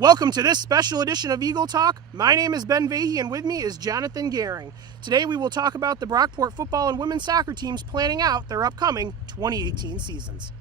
Welcome to this special edition of Eagle Talk. My name is Ben Vahey, and with me is Jonathan Goehring. Today we will talk about the Brockport football and women's soccer teams planning out their upcoming 2018 seasons.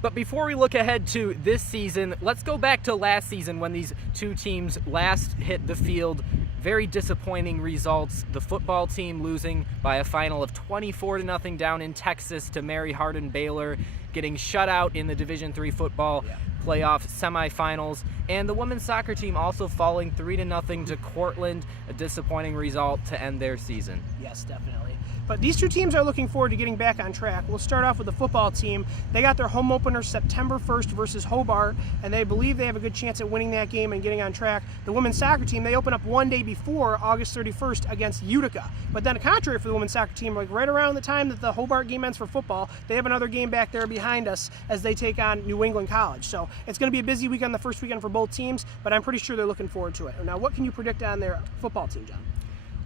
But before we look ahead to this season, let's go back to last season when these two teams last hit the field. Very disappointing results. The football team losing by a final of 24-0 down in Texas to Mary Hardin Baylor, getting shut out in the Division III football playoff semifinals, and the women's soccer team also falling 3-0 to Cortland, a disappointing result to end their season. Yes, definitely. But these two teams are looking forward to getting back on track. We'll start off with the football team. They got their home opener September 1st versus Hobart, and they believe they have a good chance at winning that game and getting on track. The women's soccer team, they open up one day before August 31st against Utica. But then, contrary for the women's soccer team, like right around the time that the Hobart game ends for football, they have another game back there behind us as they take on New England College. So it's going to be a busy weekend, the first weekend for both teams, but I'm pretty sure they're looking forward to it. Now, what can you predict on their football team, John?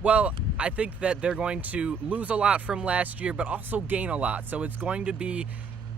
Well, I think that they're going to lose a lot from last year, but also gain a lot. So it's going to be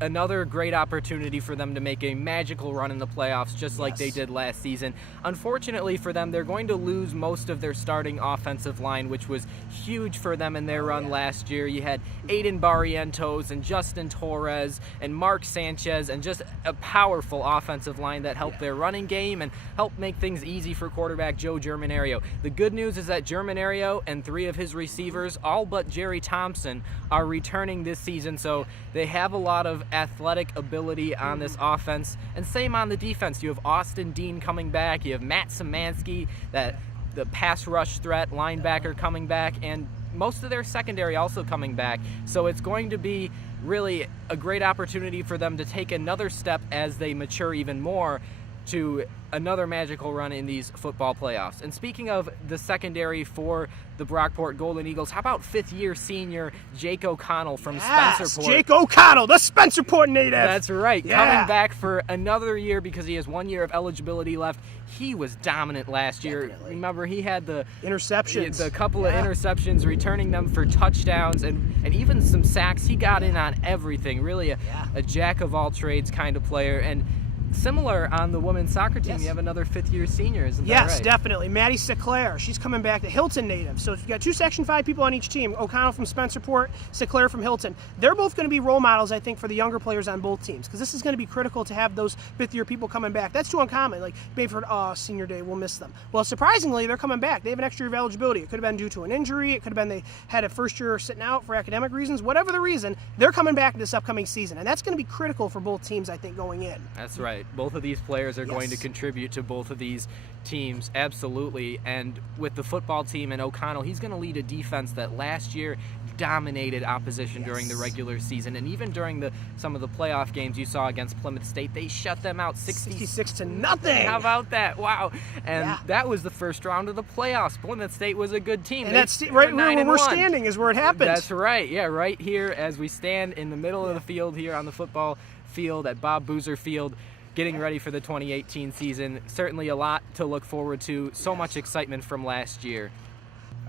another great opportunity for them to make a magical run in the playoffs, just like they did last season. Unfortunately for them, they're going to lose most of their starting offensive line, which was huge for them in their run last year. You had Aiden Barrientos and Justin Torres and Mark Sanchez, and just a powerful offensive line that helped their running game and helped make things easy for quarterback Joe Germinario. The good news is that Germinario and three of his receivers, all but Jerry Thompson, are returning this season, so they have a lot of athletic ability on this offense, and same on the defense. You have Austin Dean coming back, you have Matt Szymanski, the pass rush threat linebacker coming back, and most of their secondary also coming back. So it's going to be really a great opportunity for them to take another step as they mature even more to another magical run in these football playoffs. And speaking of the secondary for the Brockport Golden Eagles, how about fifth-year senior Jake O'Connell from Spencerport? Jake O'Connell, the Spencerport native. That's right. Coming back for another year because he has 1 year of eligibility left. He was dominant last year. Remember, he had the interceptions, the couple of interceptions, returning them for touchdowns, and even some sacks. He got in on everything. Really a jack-of-all-trades kind of player. And similar on the women's soccer team, you have another fifth-year senior, isn't that right? Yes, definitely. Maddie Seclair, she's coming back, the Hilton native. So you've got two Section 5 people on each team, O'Connell from Spencerport, Seclair from Hilton. They're both going to be role models, I think, for the younger players on both teams, because this is going to be critical to have those fifth-year people coming back. That's too uncommon. Like, they've heard, senior day, we'll miss them. Well, surprisingly, they're coming back. They have an extra year of eligibility. It could have been due to an injury. It could have been they had a first year sitting out for academic reasons. Whatever the reason, they're coming back this upcoming season, and that's going to be critical for both teams, I think, going in. That's right. Both of these players are going to contribute to both of these teams, absolutely. And with the football team and O'Connell, he's going to lead a defense that last year dominated opposition during the regular season, and even during some of the playoff games you saw against Plymouth State, they shut them out 66-0. How about that? Wow. And that was the first round of the playoffs. Plymouth State was a good team. And that's right where we're standing is where it happened. That's right. Yeah, right here as we stand in the middle of the field here on the football field at Bob Boozer Field, getting ready for the 2018 season. Certainly a lot to look forward to. So much excitement from last year.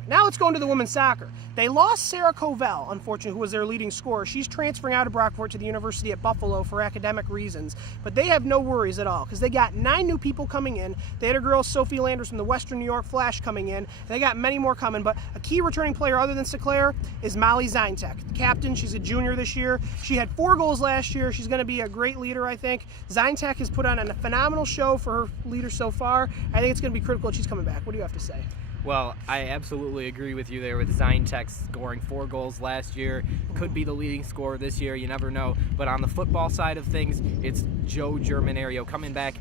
Now let's go into the women's soccer. They lost Sarah Covell, unfortunately, who was their leading scorer. She's transferring out of Brockport to the University at Buffalo for academic reasons. But they have no worries at all because they got 9 new people coming in. They had a girl, Sophie Landers, from the Western New York Flash coming in. They got many more coming. But a key returning player other than Seclair is Molly Zintek, the captain. She's a junior this year. She had 4 goals last year. She's going to be a great leader, I think. Zintek has put on a phenomenal show for her leader so far. I think it's going to be critical that she's coming back. What do you have to say? Well, I absolutely agree with you there with Zintek scoring 4 goals last year. Could be the leading scorer this year. You never know. But on the football side of things, it's Joe Germinario coming back,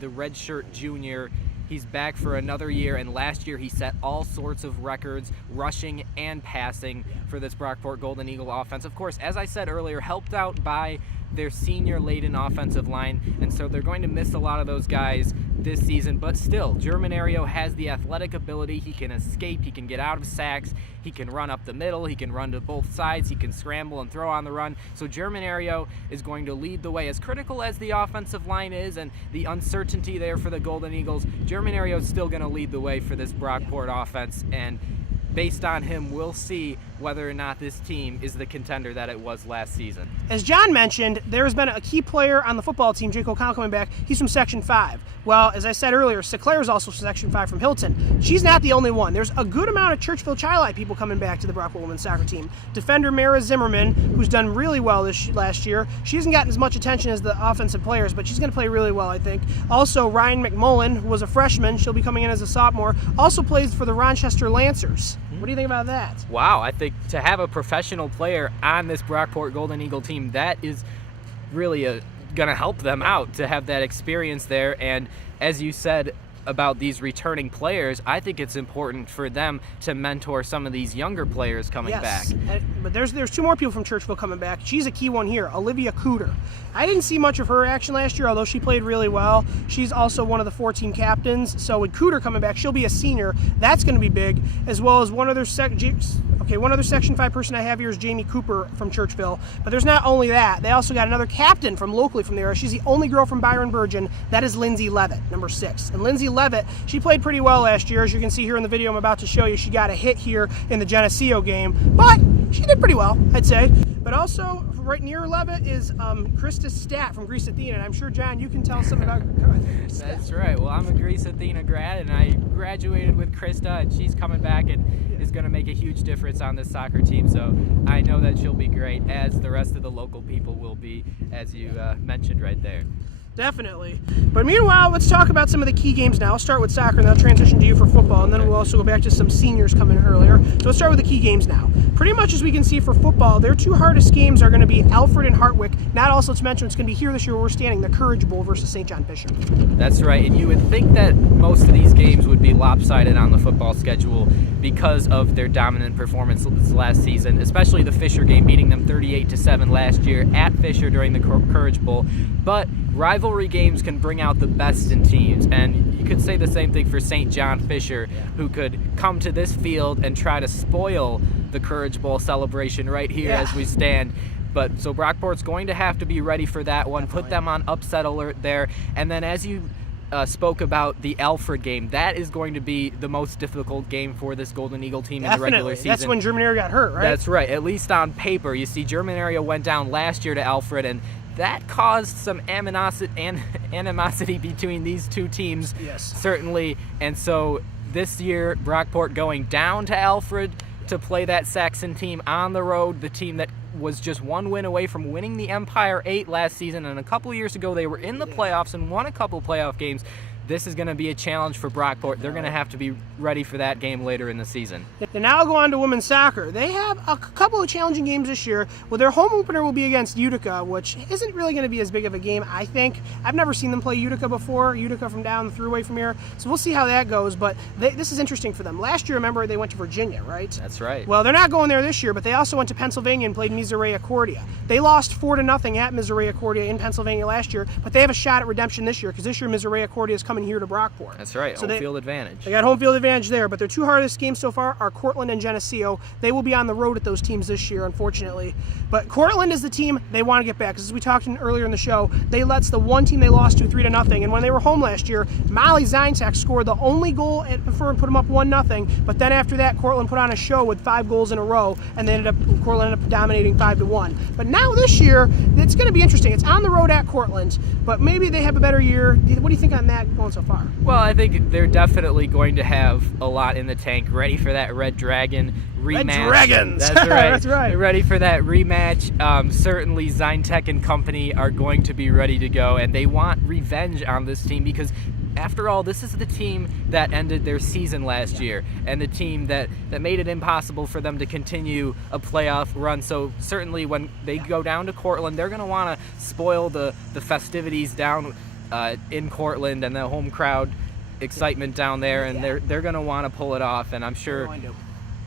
the redshirt junior. He's back for another year, and last year he set all sorts of records, rushing and passing for this Brockport Golden Eagle offense. Of course, as I said earlier, helped out by their senior-laden offensive line, and so they're going to miss a lot of those guys this season. But still, Germinario has the athletic ability. He can escape. He can get out of sacks. He can run up the middle. He can run to both sides. He can scramble and throw on the run. So Germinario is going to lead the way. As critical as the offensive line is and the uncertainty there for the Golden Eagles, Germinario is still going to lead the way for this Brockport offense. And based on him, we'll see whether or not this team is the contender that it was last season. As John mentioned, there has been a key player on the football team, Jake O'Connell, coming back. He's from Section 5. Well, as I said earlier, Seclair is also from Section 5 from Hilton. She's not the only one. There's a good amount of Churchville Chili people coming back to the Brockport women's soccer team. Defender Mara Zimmerman, who's done really well last year. She hasn't gotten as much attention as the offensive players, but she's going to play really well, I think. Also, Ryan McMullen, who was a freshman, she'll be coming in as a sophomore, also plays for the Rochester Lancers. What do you think about that? Wow, I think to have a professional player on this Brockport Golden Eagle team, that is really going to help them out to have that experience there. And as you said about these returning players, I think it's important for them to mentor some of these younger players coming back. But there's two more people from Churchville coming back. She's a key one here, Olivia Cooter. I didn't see much of her action last year, although she played really well. She's also one of the 4 team captains. So with Cooter coming back, she'll be a senior. That's going to be big, as well as one other Section 5 person I have here is Jamie Cooper from Churchville. But there's not only that. They also got another captain from locally from there. She's the only girl from Byron Virgin. That is Lindsay Levitt, number 6. And Lindsay Levitt, she played pretty well last year. As you can see here in the video I'm about to show you, she got a hit here in the Geneseo game. But she did pretty well, I'd say. But also, right near Levitt is Krista Stat from Greece Athena. And I'm sure, John, you can tell us something about That's right. Well, I'm a Greece Athena grad, and I graduated with Krista, and she's coming back and is going to make a huge difference on this soccer team. So I know that she'll be great, as the rest of the local people will be, as you mentioned right there. Definitely. But meanwhile, let's talk about some of the key games now. I'll start with soccer, and then I'll transition to you for football, and then we'll also go back to some seniors coming earlier. So let's start with the key games now. Pretty much as we can see for football, their 2 hardest games are going to be Alfred and Hartwick. Not also to mention, it's going to be here this year where we're standing, the Courage Bowl versus St. John Fisher. That's right, and you would think that most of these games would be lopsided on the football schedule because of their dominant performance last season, especially the Fisher game, beating them 38-7 last year at Fisher during the Courage Bowl. But rivalry games can bring out the best in teams, and you could say the same thing for St. John Fisher, who could come to this field and try to spoil the Courage Bowl celebration right here as we stand. But so Brockport's going to have to be ready for that one, put them on upset alert there, and then as you spoke about the Alfred game, that is going to be the most difficult game for this Golden Eagle team in the regular season. That's when German area got hurt, right? That's right, at least on paper. You see, German area went down last year to Alfred, and that caused some animosity between these 2 teams, certainly. And so this year, Brockport going down to Alfred to play that Saxon team on the road, the team that was just 1 win away from winning the Empire 8 last season, and a couple years ago they were in the playoffs and won a couple playoff games. This is going to be a challenge for Brockport. They're going to have to be ready for that game later in the season. And now I'll go on to women's soccer. They have a couple of challenging games this year. Well, their home opener will be against Utica, which isn't really going to be as big of a game, I think. I've never seen them play Utica before, Utica from down the thruway from here. So we'll see how that goes, but this is interesting for them. Last year, remember, they went to Virginia, right? That's right. Well, they're not going there this year, but they also went to Pennsylvania and played Misericordia. They lost 4-0 at Misericordia in Pennsylvania last year, but they have a shot at redemption this year, because this year Misericordia is coming here to Brockport. That's right, home field advantage. They got home field advantage there, but their 2 hardest games so far are Cortland and Geneseo. They will be on the road at those teams this year, unfortunately. But Cortland is the team they want to get back, because as we talked earlier in the show, that's the one team they lost to 3-0. And when they were home last year, Molly Zintek scored the only goal for and put them up 1-0. But then after that, Cortland put on a show with 5 goals in a row, and Cortland ended up dominating 5-1. But now this year, it's going to be interesting. It's on the road at Cortland, but maybe they have a better year. What do you think on that going so far? Well, I think they're definitely going to have a lot in the tank, ready for that Red Dragon rematch. Red Dragons! That's right. That's right. They're ready for that rematch. Certainly Zintek and company are going to be ready to go, and they want revenge on this team because, after all, this is the team that ended their season last year and the team that made it impossible for them to continue a playoff run. So certainly when they go down to Cortland, they're going to want to spoil the festivities down in Cortland and the home crowd excitement down there, and they're going to want to pull it off, and I'm sure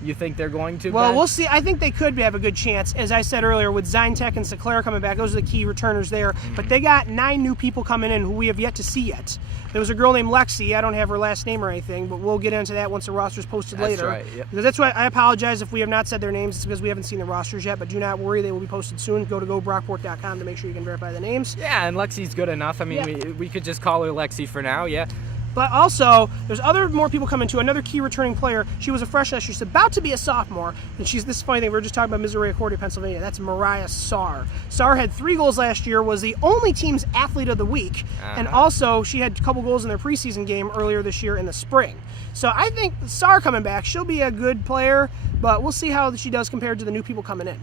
you think they're going to. Well, we'll see. I think they could have a good chance, as I said earlier, with Zintek and Seclair coming back. Those are the key returners there. But they got 9 new people coming in who we have yet to see yet. There was a girl named Lexi. I don't have her last name or anything, but we'll get into that once the roster's posted later. That's right, yep. Because that's why I apologize if we have not said their names. It's because we haven't seen the rosters yet, but do not worry. They will be posted soon. Go to GoBrockport.com to make sure you can verify the names. Yeah, and Lexi's good enough. I mean, we could just call her Lexi for now, yeah. But also, there's more people coming too. Another key returning player. She was a freshman. She's about to be a sophomore. And this is funny thing. We were just talking about Missouri, Pennsylvania. That's Mariah Sarr. Sarr had 3 goals last year, was the only team's athlete of the week. And also, she had a couple goals in their preseason game earlier this year in the spring. So I think Sarr coming back, she'll be a good player, but we'll see how she does compared to the new people coming in.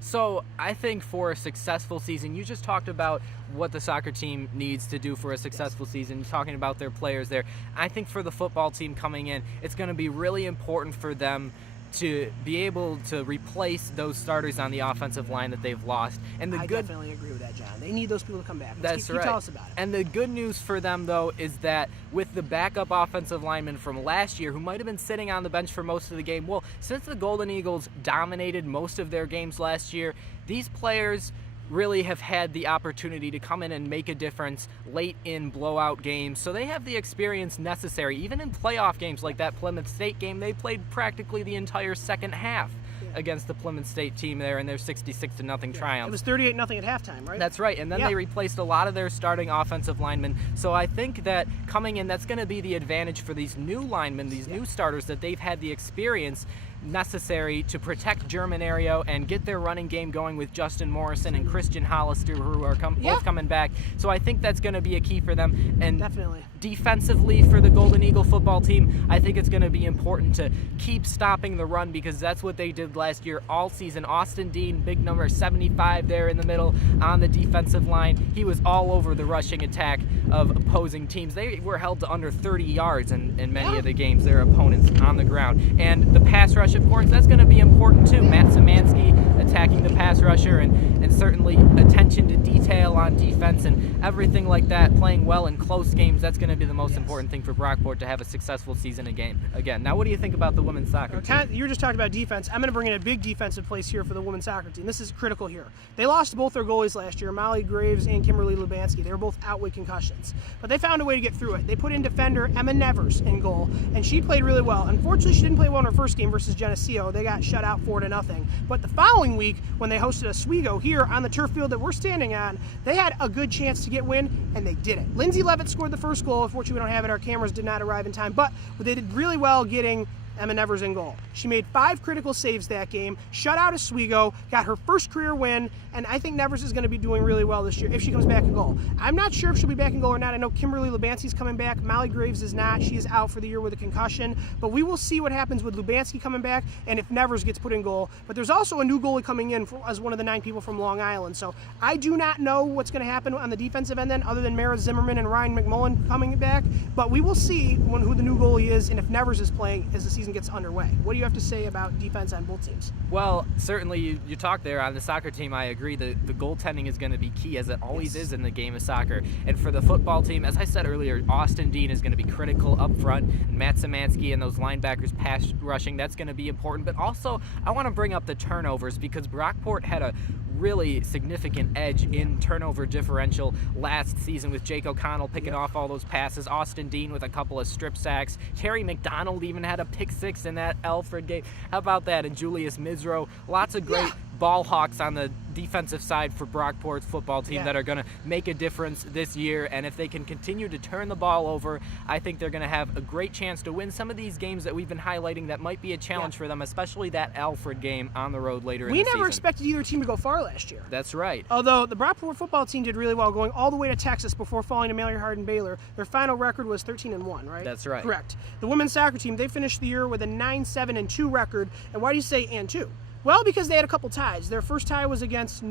So I think for a successful season, you just talked about what the soccer team needs to do for a successful season, talking about their players there. I think for the football team coming in, it's going to be really important for them to be able to replace those starters on the offensive line that they've lost. And I definitely agree with that, John. They need those people to come back. That's right. Tell us about it. And the good news for them, though, is that with the backup offensive lineman from last year, who might have been sitting on the bench for most of the game, well, since the Golden Eagles dominated most of their games last year, these players really have had the opportunity to come in and make a difference late in blowout games. So they have the experience necessary. Even in playoff games like that Plymouth State game, they played practically the entire second half against the Plymouth State team there in their 66-0 triumph. It was 38-0 at halftime, right? That's right, and then they replaced a lot of their starting offensive linemen. So I think that coming in, that's going to be the advantage for these new linemen, these new starters, that they've had the experience necessary to protect German Aereo and get their running game going with Justin Morrison and Christian Hollister, who are both coming back. So I think that's going to be a key for them. And definitely defensively for the Golden Eagle football team, I think it's going to be important to keep stopping the run, because that's what they did last year all season. Austin Dean, big number 75 there in the middle on the defensive line. He was all over the rushing attack of opposing teams. They were held to under 30 yards in many of the games, their opponents on the ground. And the pass rush, of course, that's going to be important too. Matt Szymanski attacking the pass rusher, and certainly attention to detail on defense and everything like that, playing well in close games. That's going to be the most important thing for Brockport to have a successful season again. Now, what do you think about the women's soccer team? You were just talking about defense. I'm going to bring in a big defensive place here for the women's soccer team. This is critical here. They lost both their goalies last year, Molly Graves and Kimberly Lubanski. They were both out with concussions, but they found a way to get through it. They put in defender Emma Nevers in goal, and she played really well. Unfortunately, she didn't play well in her first game versus Geneseo. They got shut out 4-0. But the following week, when they hosted Oswego here on the turf field that we're standing on, they had a good chance to get win, and they did it. Lindsay Levitt scored the first goal. Unfortunately, we don't have it. Our cameras did not arrive in time, but they did really well getting Emma Nevers in goal. She made 5 critical saves that game, shut out Oswego, got her first career win, and I think Nevers is going to be doing really well this year if she comes back in goal. I'm not sure if she'll be back in goal or not. I know Kimberly Lubanski's coming back. Molly Graves is not. She is out for the year with a concussion, but we will see what happens with Lubanski coming back and if Nevers gets put in goal. But there's also a new goalie coming in as one of the 9 people from Long Island, so I do not know what's going to happen on the defensive end then, other than Mara Zimmerman and Ryan McMullen coming back, but we will see who the new goalie is and if Nevers is playing as the season gets underway. What do you have to say about defense on both teams? Well, certainly you talked there on the soccer team. I agree that the goaltending is going to be key, as it always is in the game of soccer. And for the football team, as I said earlier, Austin Dean is going to be critical up front, and Matt Szymanski and those linebackers pass rushing, that's going to be important. But also, I want to bring up the turnovers, because Brockport had a really significant edge in turnover differential last season, with Jake O'Connell picking off all those passes, Austin Dean with a couple of strip sacks, Terry McDonald even had a pick 6 in that Alfred game. How about that? And Julius Mizro, lots of great ball hawks on the defensive side for Brockport's football team that are going to make a difference this year. And if they can continue to turn the ball over, I think they're going to have a great chance to win some of these games that we've been highlighting that might be a challenge for them, especially that Alfred game on the road later in the season. We never expected either team to go far last year. That's right. Although the Brockport football team did really well, going all the way to Texas before falling to Malheur Hardin Baylor. Their final record was 13-1, right? That's right. Correct. The women's soccer team, they finished the year with a 9-7-2 record. And why do you say and 2? Well, because they had a couple ties. Their first tie was against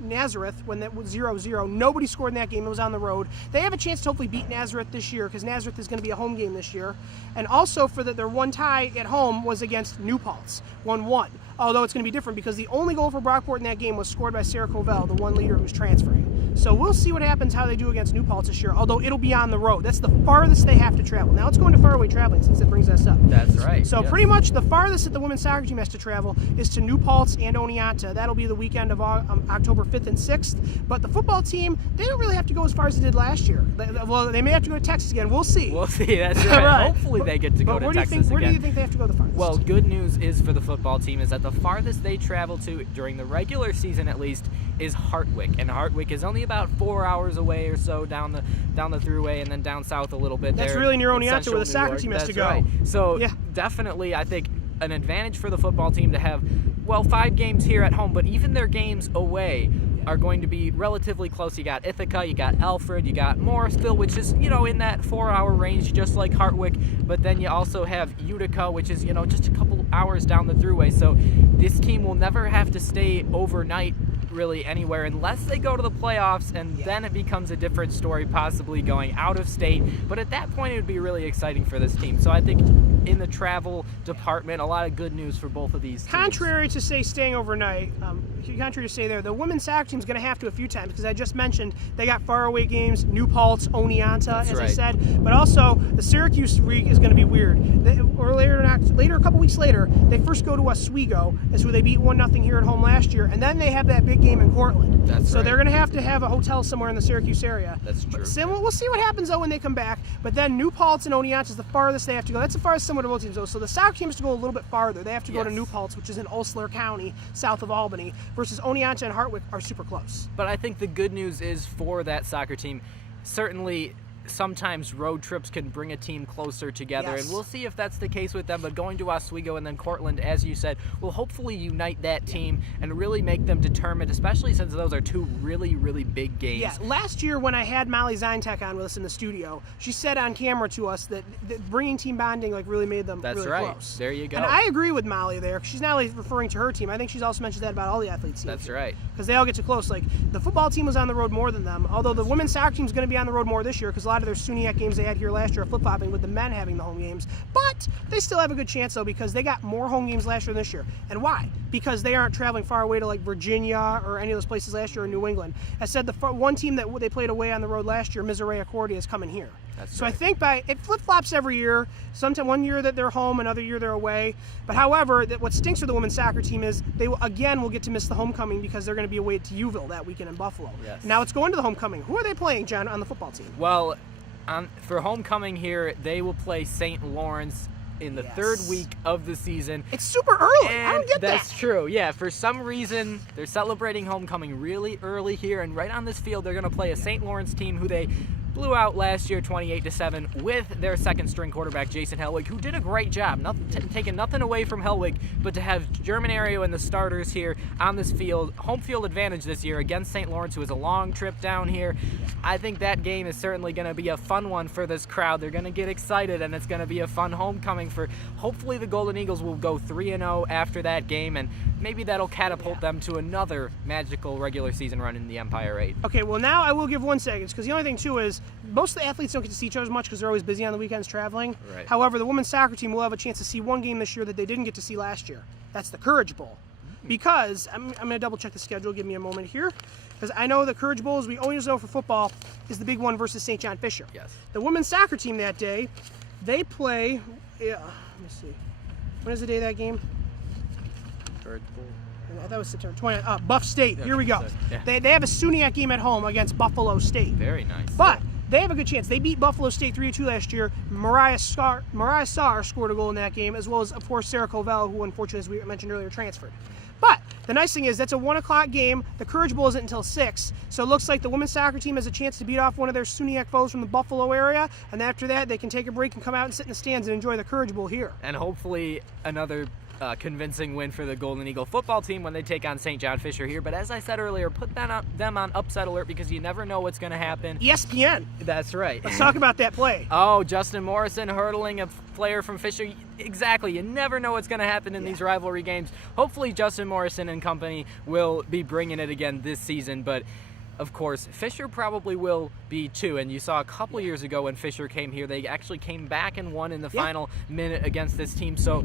Nazareth when that was 0-0. Nobody scored in that game. It was on the road. They have a chance to hopefully beat Nazareth this year, because Nazareth is going to be a home game this year. And also for their one tie at home was against New Paltz, 1-1. Although it's going to be different, because the only goal for Brockport in that game was scored by Sarah Covell, the one leader who's transferring. So we'll see what happens, how they do against New Paltz this year, although it'll be on the road. That's the farthest they have to travel. Now let's go into faraway traveling, since it brings us up. That's right. So pretty much the farthest that the women's soccer team has to travel is to New Paltz and Oneonta. That'll be the weekend of October 5th and 6th. But the football team, they don't really have to go as far as they did last year. Well, they may have to go to Texas again. We'll see. We'll see. That's right. Hopefully they get to go to Texas again. Where do you think they have to go the farthest? Well, good news is for the football team is that the farthest they travel to during the regular season, at least, is Hartwick, and Hartwick is only about 4 hours away or so down the thruway, and then down south a little bit. That's there really near in Oneonta, where the central New soccer York. team has to That's go. Right. So yeah. Definitely, I think an advantage for the football team to have 5 games here at home, but even their games away are going to be relatively close. You got Ithaca, you got Alfred, you got Morrisville, which is, in that 4-hour range, just like Hartwick, but then you also have Utica, which is, just a couple hours down the thruway. So this team will never have to stay overnight really anywhere unless they go to the playoffs, and then it becomes a different story, possibly going out of state. But at that point, it would be really exciting for this team. So I think in the travel department, a lot of good news for both of these teams. Contrary to, say, staying overnight, contrary to say there, the women's soccer team is going to have to a few times, because I just mentioned they got faraway games, New Paltz, Oneonta, as I said, but also the Syracuse week is going to be weird. Later, a couple weeks later, they first go to Oswego, that's where they beat 1-0 here at home last year, and then they have that big game in Cortland. So they're going to have a hotel somewhere in the Syracuse area. That's true. We'll see what happens, though, when they come back. But then New Paltz and Oneonta is the farthest they have to go. That's the farthest similar to both teams, though. So the soccer team has to go a little bit farther. They have to go to New Paltz, which is in Ulster County, south of Albany, versus Oneonta and Hartwick are super close. But I think the good news is for that soccer team, certainly sometimes road trips can bring a team closer together, and we'll see if that's the case with them. But going to Oswego and then Cortland, as you said, will hopefully unite that team and really make them determined, especially since those are 2 really, really big games. Yeah, last year when I had Molly Zintek on with us in the studio, she said on camera to us that bringing team bonding really made them really close. There you go. And I agree with Molly there. She's not only referring to her team, I think she's also mentioned that about all the athletes' teams. That's right. Because they all get too close. Like, the football team was on the road more than them, although the women's soccer team is going to be on the road more this year, because a lot of their SUNYAC games they had here last year are flip-flopping with the men having the home games. But they still have a good chance, though, because they got more home games last year than this year. And why? Because they aren't traveling far away to, like, Virginia or any of those places last year in New England. As said, the one team that they played away on the road last year, Missouri Accordia, is coming here. So I think it flip-flops every year. Sometimes one year that they're home, another year they're away. But however, what stinks for the women's soccer team is they will get to miss the homecoming, because they're going to be away to Uville that weekend in Buffalo. Now it's going to the homecoming. Who are they playing, John, on the football team? Well, for homecoming here, they will play St. Lawrence in the 3rd week of the season. It's super early. And I don't get that. That's true. Yeah, for some reason, they're celebrating homecoming really early here, and right on this field, they're going to play a St. Lawrence team who they blew out last year 28-7 with their second-string quarterback, Jason Hellwig, who did a great job, taking nothing away from Hellwig, but to have German Ario and the starters here on this field, home field advantage this year against St. Lawrence, who is a long trip down here. I think that game is certainly going to be a fun one for this crowd. They're going to get excited, and it's going to be a fun homecoming for, hopefully the Golden Eagles will go 3-0 after that game, and maybe that'll catapult them to another magical regular season run in the Empire 8. Okay, well now I will give 1 second, because the only thing too is most of the athletes don't get to see each other as much because they're always busy on the weekends traveling. However, the women's soccer team will have a chance to see one game this year that they didn't get to see last year. That's the Courage Bowl. Because, I'm going to double check the schedule, give me a moment here, because I know the Courage Bowl, as we always know for football, is the big one versus St. John Fisher. The women's soccer team that day, they play, let me see, when is the day of that game? Courage Bowl. That was September 20th. Buff State. Here we go. They have a SUNYAC game at home against Buffalo State. Very nice. But they have a good chance. They beat Buffalo State 3-2 last year. Mariah Sarr scored a goal in that game, as well as, of course, Sarah Covell, who unfortunately, as we mentioned earlier, transferred. But the nice thing is that's a 1 o'clock game. The Courage Bowl isn't until 6, so it looks like the women's soccer team has a chance to beat off one of their SUNYAC foes from the Buffalo area, and after that, they can take a break and come out and sit in the stands and enjoy the Courage Bowl here. And hopefully another convincing win for the Golden Eagle football team when they take on St. John Fisher here. But as I said earlier, put them on upset alert, because you never know what's going to happen. ESPN. That's right. Let's talk about that play. Oh, Justin Morrison hurdling a player from Fisher. Exactly. You never know what's going to happen in these rivalry games. Hopefully Justin Morrison and company will be bringing it again this season, but of course, Fisher probably will be too. And you saw a couple years ago when Fisher came here, they actually came back and won in the final minute against this team. So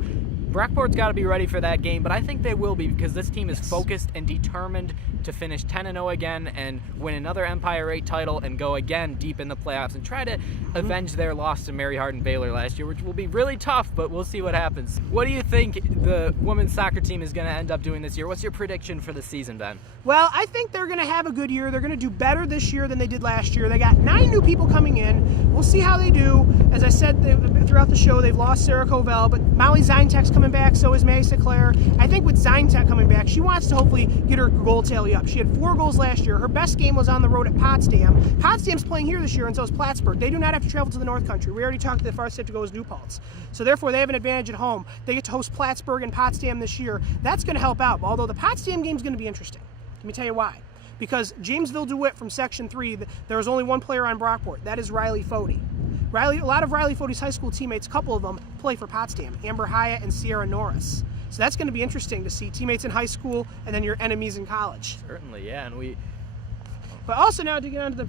Brockport's got to be ready for that game, but I think they will be, because this team is focused and determined to finish 10-0 again and win another Empire 8 title and go again deep in the playoffs and try to avenge their loss to Mary Hardin Baylor last year, which will be really tough, but we'll see what happens. What do you think the women's soccer team is going to end up doing this year? What's your prediction for the season, Ben? Well, I think they're going to have a good year. They're going to do better this year than they did last year. They got 9 new people coming in. We'll see how they do. As I said throughout the show, they've lost Sarah Covell, but Molly Zintek's coming coming back, so is Maddie Sinclair. I think with Zintek coming back, she wants to hopefully get her goal tally up. She had 4 goals last year. Her best game was on the road at Potsdam. Potsdam's playing here this year, and so is Plattsburgh. They do not have to travel to the North Country. We already talked, the farthest they have to go is New Paltz. So therefore, they have an advantage at home. They get to host Plattsburgh and Potsdam this year. That's going to help out, although the Potsdam game is going to be interesting. Let me tell you why. Because Jamesville DeWitt from Section 3, there was only one player on Brockport. That is Riley Fody. A lot of Riley Fody's high school teammates, a couple of them, play for Potsdam. Amber Hyatt and Sierra Norris. So that's going to be interesting to see teammates in high school and then your enemies in college. Certainly, yeah. And But also now to get on to the...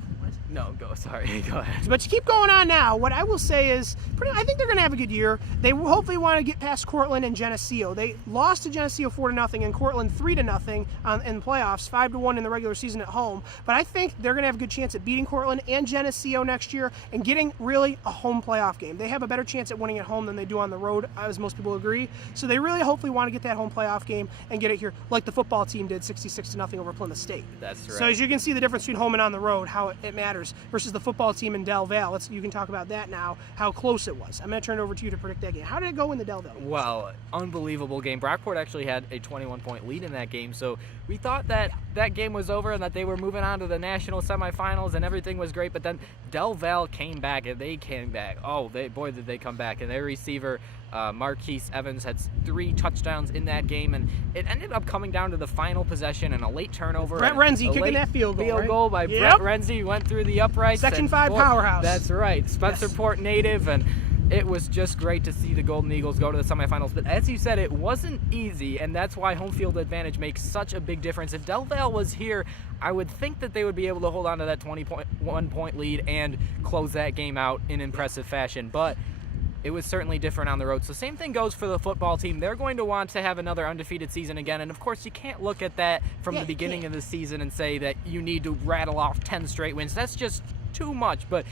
No, go ahead. But to keep going on now, what I will say is, I think they're going to have a good year. They hopefully want to get past Cortland and Geneseo. They lost to Geneseo 4-0 and Cortland 3-0 in the playoffs, 5-1 in the regular season at home. But I think they're going to have a good chance at beating Cortland and Geneseo next year and getting really a home playoff game. They have a better chance at winning at home than they do on the road, as most people agree. So they really hopefully want to get that home playoff game and get it here, like the football team did, 66-0 over Plymouth State. That's right. So as you can see the difference between home and on the road, how it matters, versus the football team in Del Valle. You can talk about that now, how close it was. I'm going to turn it over to you to predict that game. How did it go in the Del Valle? Well, unbelievable game. Brockport actually had a 21-point lead in that game, so we thought that that game was over and that they were moving on to the national semifinals and everything was great, but then Del Valle came back, and they came back. Oh, boy, did they come back. And their receiver, Marquise Evans, had 3 touchdowns in that game, and it ended up coming down to the final possession and a late turnover. Brett Renzi kicking that field goal, Field goal by Brett Renzi, went through the uprights. Section 5 powerhouse. That's right. Spencerport native, and it was just great to see the Golden Eagles go to the semifinals. But as you said, it wasn't easy, and that's why home field advantage makes such a big difference. If Del Valle was here, I would think that they would be able to hold on to that 21-point lead and close that game out in impressive fashion. But it was certainly different on the road. So same thing goes for the football team. They're going to want to have another undefeated season again. And, of course, you can't look at that from the beginning of the season and say that you need to rattle off 10 straight wins. That's just too much. But,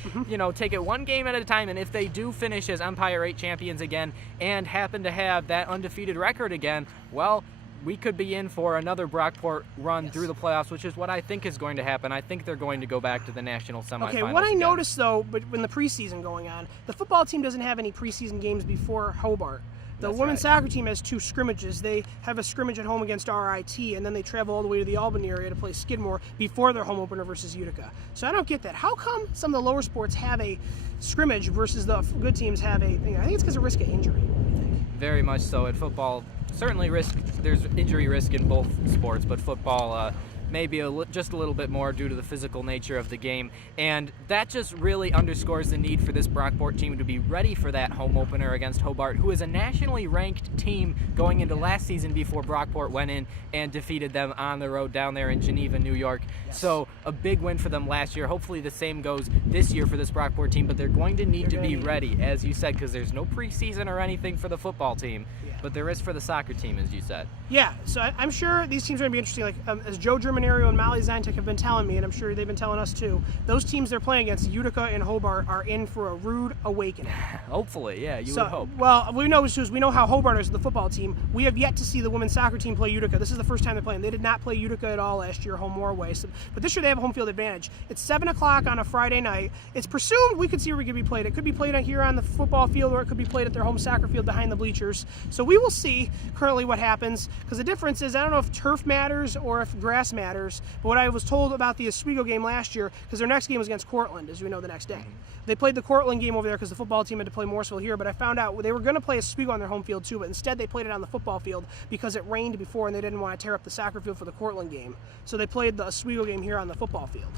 take it one game at a time. And if they do finish as Empire 8 champions again and happen to have that undefeated record again, well, we could be in for another Brockport run through the playoffs, which is what I think is going to happen. I think they're going to go back to the national semifinals. Okay, what I noticed, though, but when the preseason going on, the football team doesn't have any preseason games before Hobart. The women's soccer team has 2 scrimmages. They have a scrimmage at home against RIT, and then they travel all the way to the Albany area to play Skidmore before their home opener versus Utica. So I don't get that. How come some of the lower sports have a scrimmage versus the good teams have a thing? I think it's because of risk of injury, I think. Very much so. At football, certainly there's injury risk in both sports, but football maybe just a little bit more due to the physical nature of the game. And that just really underscores the need for this Brockport team to be ready for that home opener against Hobart, who is a nationally ranked team going into last season before Brockport went in and defeated them on the road down there in Geneva, New York. So a big win for them last year. Hopefully the same goes this year for this Brockport team, but they're going to need to be ready, as you said, because there's no preseason or anything for the football team. But there is for the soccer team, as you said. Yeah, so I'm sure these teams are going to be interesting. Like as Joe Germanario and Molly Zintek have been telling me, and I'm sure they've been telling us too, those teams they're playing against, Utica and Hobart, are in for a rude awakening. Hopefully, yeah, you would hope. Well, we know how Hobart is the football team. We have yet to see the women's soccer team play Utica. This is the first time they're playing. They did not play Utica at all last year, home or away. So, but this year they have a home field advantage. It's 7 o'clock on a Friday night. It's presumed we could see where it could be played. It could be played here on the football field, or it could be played at their home soccer field behind the bleachers. So we will see currently what happens, because the difference is, I don't know if turf matters or if grass matters, but what I was told about the Oswego game last year, because their next game was against Cortland, as we know, the next day. They played the Cortland game over there because the football team had to play Morrisville here, but I found out they were going to play Oswego on their home field too, but instead they played it on the football field because it rained before and they didn't want to tear up the soccer field for the Cortland game. So they played the Oswego game here on the football field.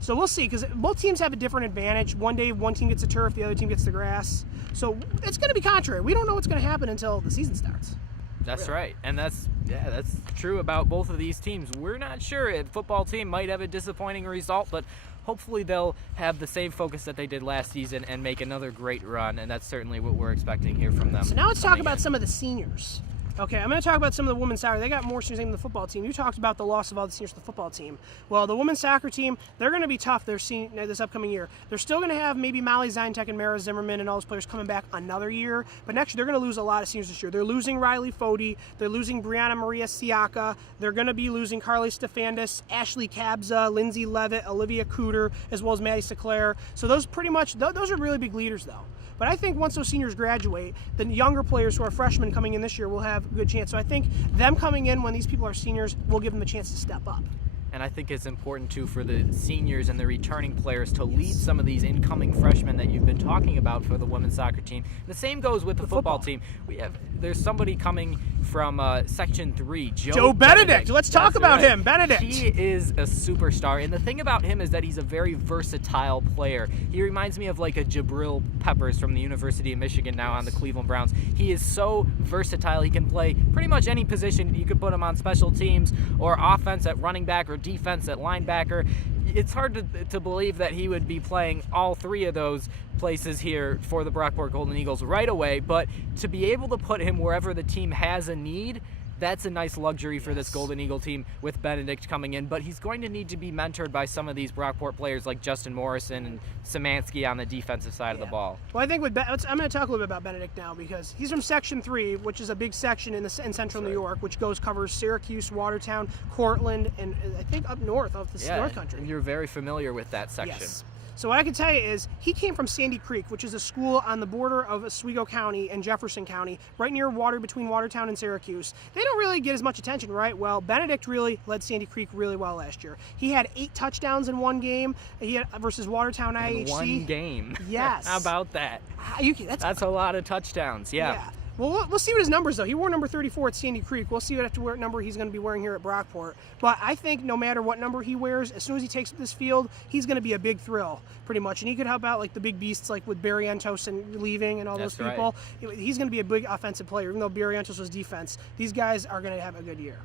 So we'll see, because both teams have a different advantage. One day one team gets the turf, the other team gets the grass. So it's going to be contrary. We don't know what's going to happen until the season starts. That's right, and that's true about both of these teams. We're not sure. A football team might have a disappointing result, but hopefully they'll have the same focus that they did last season and make another great run, and that's certainly what we're expecting here from them. So now let's talk about some of the seniors. Okay, I'm going to talk about some of the women's soccer. They got more seniors than the football team. You talked about the loss of all the seniors to the football team. Well, the women's soccer team, they're going to be tough this upcoming year. They're still going to have maybe Molly Zintek and Mara Zimmerman and all those players coming back another year, but next year they're going to lose a lot of seniors this year. They're losing Riley Fody. They're losing Brianna Maria Siaka. They're going to be losing Carly Stefandis, Ashley Kabza, Lindsay Levitt, Olivia Cooter, as well as Maddie Sinclair. So those are really big leaders, though. But I think once those seniors graduate, the younger players who are freshmen coming in this year will have a good chance. So I think them coming in when these people are seniors will give them a chance to step up. And I think it's important, too, for the seniors and the returning players to lead some of these incoming freshmen that you've been talking about for the women's soccer team. The same goes with the football team. There's somebody coming from Section 3, Joe Benedict. Let's talk about him. Benedict. He is a superstar. And the thing about him is that he's a very versatile player. He reminds me of like a Jabril Peppers from the University of Michigan now on the Cleveland Browns. He is so versatile. He can play pretty much any position. You could put him on special teams or offense at running back or defense at linebacker. It's hard to believe that he would be playing all three of those places here for the Brockport Golden Eagles right away, but to be able to put him wherever the team has a need, that's a nice luxury for this Golden Eagle team with Benedict coming in, but he's going to need to be mentored by some of these Brockport players like Justin Morrison and Szymanski on the defensive side of the ball. Well, I think I'm going to talk a little bit about Benedict now because he's from Section 3, which is a big section in Central New York, which covers Syracuse, Watertown, Cortland, and I think up north of the North Country. And you're very familiar with that section. Yes. So what I can tell you is he came from Sandy Creek, which is a school on the border of Oswego County and Jefferson County, right near between Watertown and Syracuse. They don't really get as much attention, right? Well, Benedict really led Sandy Creek really well last year. He had 8 touchdowns in one game versus Watertown IHC. One game. Yes. How about that? That's a lot of touchdowns. Yeah. Well, we'll see what his numbers, though. He wore number 34 at Sandy Creek. We'll see what number he's going to be wearing here at Brockport. But I think no matter what number he wears, as soon as he takes this field, he's going to be a big thrill, pretty much. And he could help out like the big beasts, like with Barrientos and leaving and all those people. Right. He's going to be a big offensive player, even though Barrientos was defense. These guys are going to have a good year.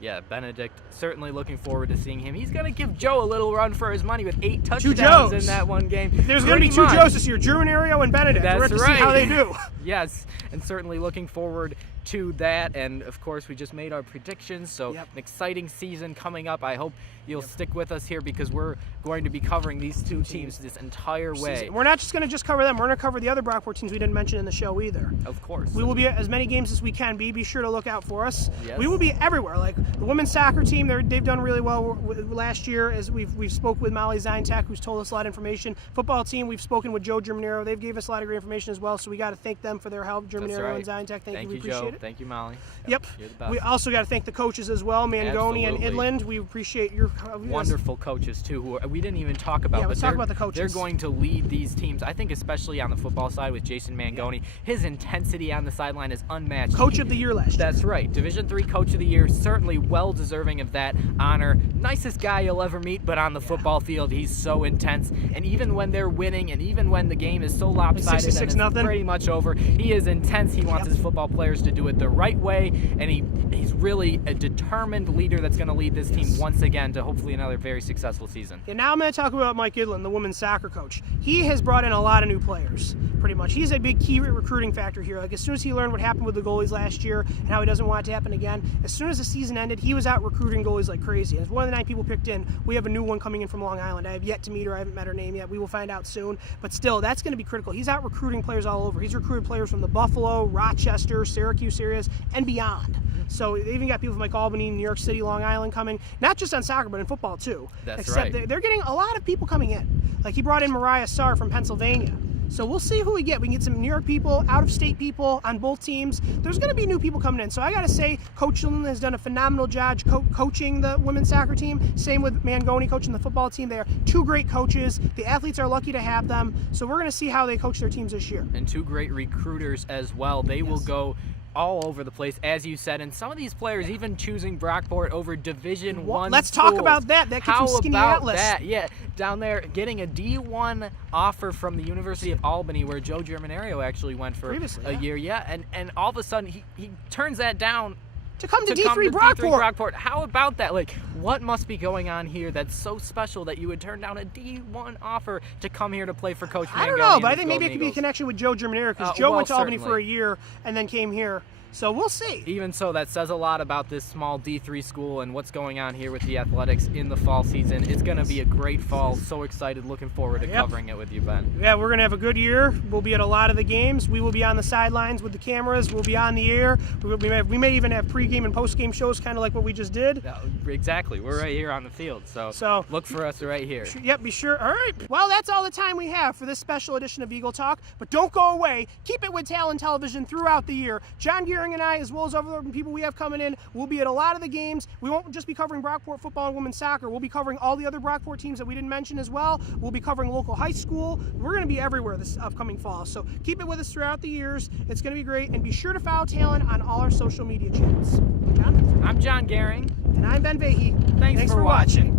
Yeah, Benedict, certainly looking forward to seeing him. He's going to give Joe a little run for his money with 8 touchdowns in that one game. There's going to be 2 Joes this year, Germanario and Benedict. That's We're going to see how they do. Yes, and certainly looking forward to that. And, of course, we just made our predictions, so an exciting season coming up. I hope you'll stick with us here because we're going to be covering these 2 teams this entire way. We're not just going to cover them. We're going to cover the other Brockport teams we didn't mention in the show either. Of course. We will be at as many games as we can be. Be sure to look out for us. Yes. We will be everywhere. Like the women's soccer team, they've done really well last year. As we've spoke with Molly Zintek, who's told us a lot of information. Football team, we've spoken with Joe Germanero. They've gave us a lot of great information as well. So we got to thank them for their help. Germanero and Zintek. Thank you. We appreciate Joe. it. Thank you, Molly. Yep. You're the best. We also got to thank the coaches as well, Mangoni and Idland. We appreciate your wonderful coaches too, who we didn't even talk about. Let's talk about the coaches. They're going to lead these teams. I think especially on the football side with Jason Mangoni. His intensity on the sideline is unmatched. Coach of the year last year. That's right. Division III Coach of the Year, certainly well deserving of that honor. Nicest guy you'll ever meet, but on the football field, he's so intense. And even when they're winning, and even when the game is so lopsided and it's pretty much over, he is intense. He wants his football players to do it the right way, and he's really a determined leader that's going to lead this team once again to hopefully another very successful season. Yeah, now I'm going to talk about Mike Idland, the women's soccer coach. He has brought in a lot of new players, pretty much. He's a big key recruiting factor here. Like as soon as he learned what happened with the goalies last year and how he doesn't want it to happen again, as soon as the season ended, he was out recruiting goalies like crazy. And as one of the 9 people picked in, we have a new one coming in from Long Island. I have yet to meet her. I haven't met her name yet. We will find out soon. But still, that's going to be critical. He's out recruiting players all over. He's recruited players from the Buffalo, Rochester, Syracuse areas, and beyond. So they even got people from like Albany, New York City, Long Island coming, not just on soccer, but in football too. That's right. They're getting a lot of people coming in. Like he brought in Mariah Sarr from Pennsylvania. So we'll see who we get. We can get some New York people, out-of-state people on both teams. There's going to be new people coming in. So I got to say, Coach Lindland has done a phenomenal job coaching the women's soccer team. Same with Mangoni coaching the football team. They are 2 great coaches. The athletes are lucky to have them. So we're going to see how they coach their teams this year. And 2 great recruiters as well. They will go all over the place, as you said, and some of these players even choosing Brockport over Division I. Let's talk about that. That kid from Skinny Atlas. How about that? Yeah, down there getting a D1 offer from the University of Albany, where Joe Germanario actually went for a year. Yeah, and all of a sudden he turns that down to come to D3 Brockport. How about that? Like, what must be going on here that's so special that you would turn down a D1 offer to come here to play for Coach Mangoni? I don't know, but I think maybe it could be a connection with Joe Germanero because Joe went to Albany for a year and then came here. So we'll see. Even so, that says a lot about this small D3 school and what's going on here with the athletics in the fall season. It's going to be a great fall. So excited, looking forward to covering it with you, Ben. Yeah, we're going to have a good year. We'll be at a lot of the games. We will be on the sidelines with the cameras. We'll be on the air. We may even have pregame and postgame shows, kind of like what we just did. Yeah, exactly. We're right here on the field, so look for us right here. Yep, be sure. All right. Well, that's all the time we have for this special edition of Eagle Talk. But don't go away. Keep it with Talon Television throughout the year. John Goehring and I, as well as other people we have coming in, will be at a lot of the games. We won't just be covering Brockport football and women's soccer. We'll be covering all the other Brockport teams that we didn't mention as well. We'll be covering local high school. We're going to be everywhere this upcoming fall. So keep it with us throughout the years. It's going to be great. And be sure to follow Talon on all our social media channels. John? I'm John Goehring. And I'm Ben Vahey. Thanks for watching.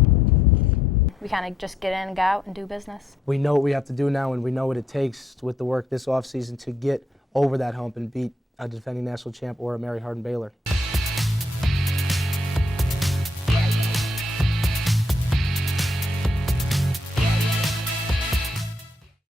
We kind of just get in, go out, and do business. We know what we have to do now, and we know what it takes with the work this offseason to get over that hump and beat a defending national champ or a Mary Hardin Baylor.